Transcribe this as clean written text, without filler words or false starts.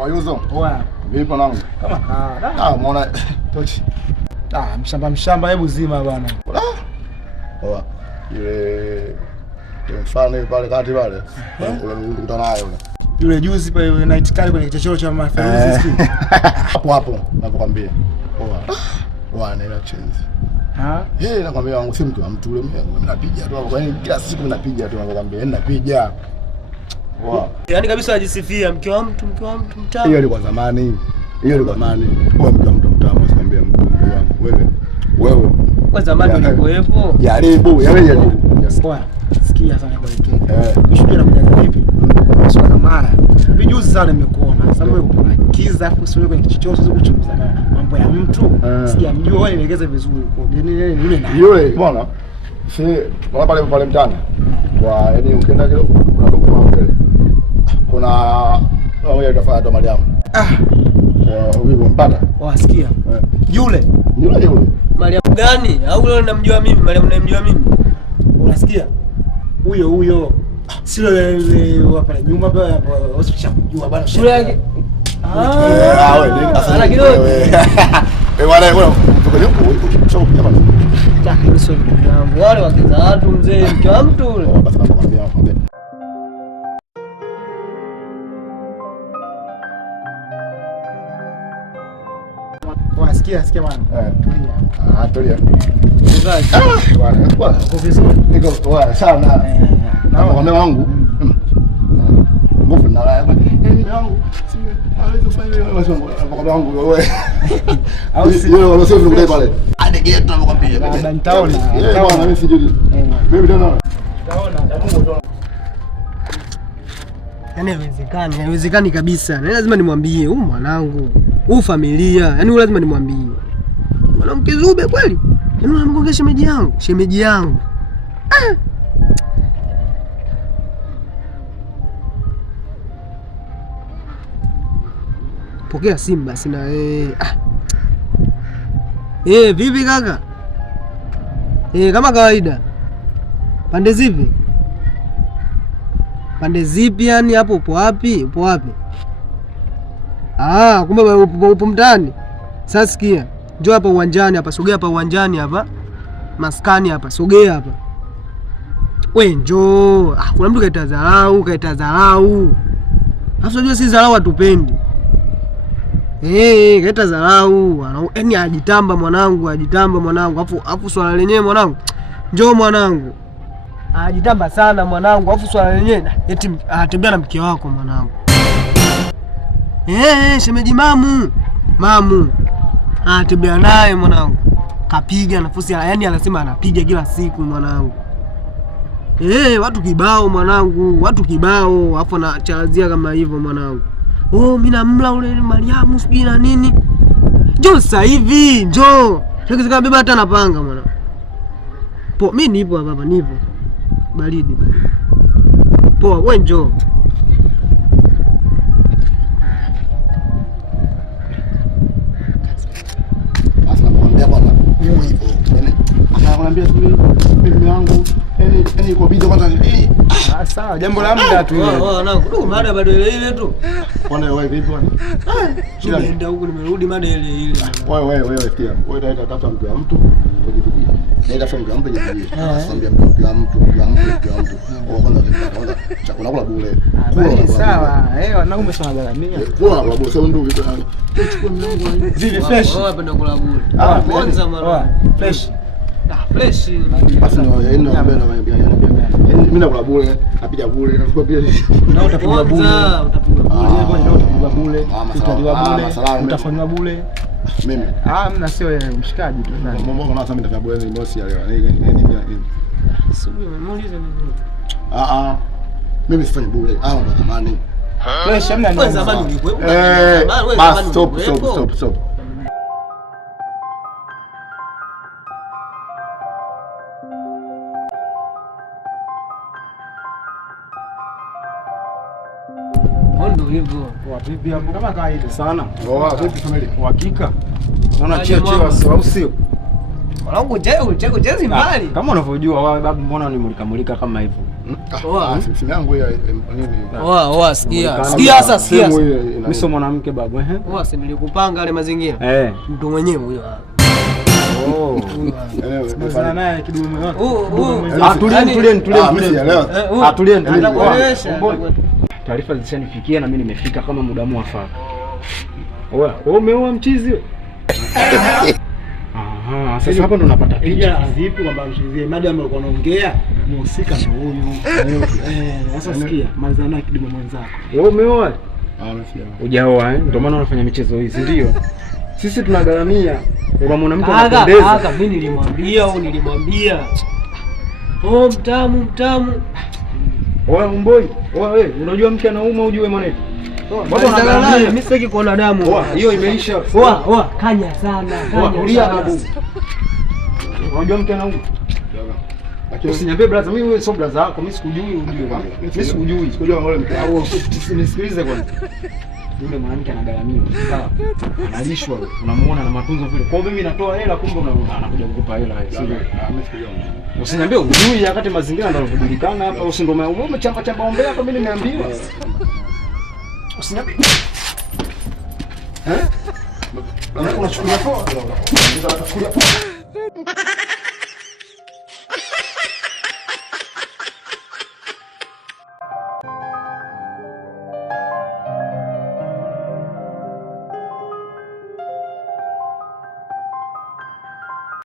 Wayuzo. Oya. Vipi nangu? Kama muona tochi. Mshamba hebu zima bwana. Oya. Yule mfano pale kati pale. Ule mkutana naye yule. Yule juzi pale yule night kali kwenye chochoro cha Maferuzi siku. Hapo ninakwambia. Wana ila chenzi. Nakwambia wangu si mtu wa mtu ule mimi napiga tu hapo. Yaani kila siku napiga tu nakwambia. Napiga. Yaani kabisa ajisifia mke wa mtu mtamu. Hiyo ilikuwa zamani. Wewe mke wa mtu mtamu usikwambie mtu wangu. Wewe. Kwa zamani ulikuwepo. Jaribu. Oya. Sikia sana kwa kile. Mshujaa anakuja vipi? Swala mara. Vijuzi sana nimekuona. Sababu wewe kuna kiza afu sio kwenye kichocho sio kuchunguza mambo ya mtu. Sijamjua wewe nielekeze vizuri kwa nini yule na. Yule bwana. Si wala pale mtani. Kwa yaani ukienda kile kuna duka mbele. Kuna wewe utafanya ndo Mariamu. Wewe mpata? Sikia. Yule. Mariamu gani? Au yule unamjua mimi? Mariamu unamjua mimi? Unasikia? Huyo. Sio yule hapa nyuma hapa usichamjua bwana. Shule yake. Wewe sana kidogo. Wewe tuko huko. Sio kama. Taka sio yangu. Wale wakeza watu mzee mke wa mtu ule. Basi nakwambia. Sikia bwana. Tulia. Bwana. Uko vizuri? Niko poa sana. Naomba wangu. Nguvu na wangu. Si hawezi kufanya hiyo naomba wangu wewe. Au si wewe unasema ndio pale. Hadi geto nakwambia. Nitaona mimi sijui. Mimi ndio Yaani haiwezekani kabisa. Na lazima nimwambie huyu mwanangu, huyu familia. Yaani lazima nimwambie. Mwanamke Zube kweli? Yaani unamgonga shemeji yangu. Pokea simu basi na vipi kaka? Kama kawaida. Pande zipi yani hapo upo wapi? Kumbe upo mtaani. Sasa sikia. Njoo hapa uwanjani hapa, sogea hapa uwanjani hapa. Maskani hapa, sogea hapa. Wewe njoo. Kuna mtu kaita dharau. Alafu unajua si dharau hatupendi. Kaita dharau. Yaani ajitamba mwanangu. Alafu swala lenyewe mwanangu. Njoo mwanangu. Ajitamba sana mwanangu. Alafu swala lenyewe eti anatembea na mke wako mwanangu. Shemeji mamu. Anatembea naye mwanangu. Kapiga nafusi, yaani anasema anapiga kila siku mwanangu. Watu kibao mwanangu, Alafu anachazia kama hivyo mwanangu. Mimi namla ule Mariamu sijui na nini. Njoo sasa hivi, njoo. Sasa beba hata napanga mwanangu. Mimi nipo hapa, nipo. Baridi. Poa, wewe njoo. Anakuambia mimi yangu yani iko bido kwanza sawa jambo la muda tu wanangu mada bado ile tu. Bwana wewe vipi bwana? Nimeenda huko nimerudi mada ile. Wewe sikia. Wewe ndio tafuta mtu wa mtu kujibidi. Nenda kwa mtu wa mtu kujibidi. Nakwambia mtu wa mtu. Kwanza chakula kula bure. Sawa. Wanangu umesema garamia. Kula bure sio ndio vipi? Zile fresh. Napenda kula bure. Kwanza mara fresh. Fresh. Basi ndio mimi nakula bure, napiga bure, nakupa pia. Na utapiga bure. Utapiga bure. Utaliwa bure. Utafanywa bure. Mimi. Mna sio mshikaji tu nani. Mbona unasema nitakaa bure ni bosi ya leo. Subiri muulize nini? Mimi sifanyi bure. Ndo zamani. Fresh hamna nini. Wewe zamani ulikuwa. Bas stop. Ndio hivyo. Vipi hapo kama kawaida sana. Vipi familia? Uhakika. Naona chewa au sio? Wanangu chezi mbali. Kama unavyojua wewe babu, mbona unimulika kama hivyo? Simu yangu ile nini? Oa, sikia. Sikia sasa, sikia. Mimi sio mwanamke babu, Oa, si nilikupanga ile mazingira. Mtu mwenyewe huyo. Sana naye kidume wako. Tulieni. Taarifa zilishanifikia na mimi nimefika kama muda mwafaka. Wewe umeoa mchizi wewe? Aha, sasa hapo ndo napata picha. Vipi kwamba mchizi madam alikuwa anaongea, muhusika ndo huyu. Sasa sikia, maliza naye kidume mwenzako. Wewe umeoa? Hujaoa ndio maana unafanya michezo hizi ndio. Sisi tunagaramia. Unamwona mtu anapendeza. Mimi nilimwambia. Mtamu. Oya mboi. Wewe unajua mke anauma ujue maneno. Watu wanagaramia. Mimi sitaki kuona damu. Hiyo imeisha. Kanya sana. Kulia babu. Unajua mke anauma. Usiniambie brother, mimi wewe sio brother yako, mimi sikujui ujue. Mimi sikujui. Sikujua ngole mke. Nisikilize kwanza. Yule mwanamke anagaramia, sawa? Analishwa, unamuona na matunzo vile. Kwa hiyo mimi natoa hela, kumbe anakuja kukupa hela. Usiniambie ujui wakati mazingira ndio yanajulikana hapa, usindomea umechamba ombe hapa, mimi nimeambiwa. Usiniambie. Unachukulia poa?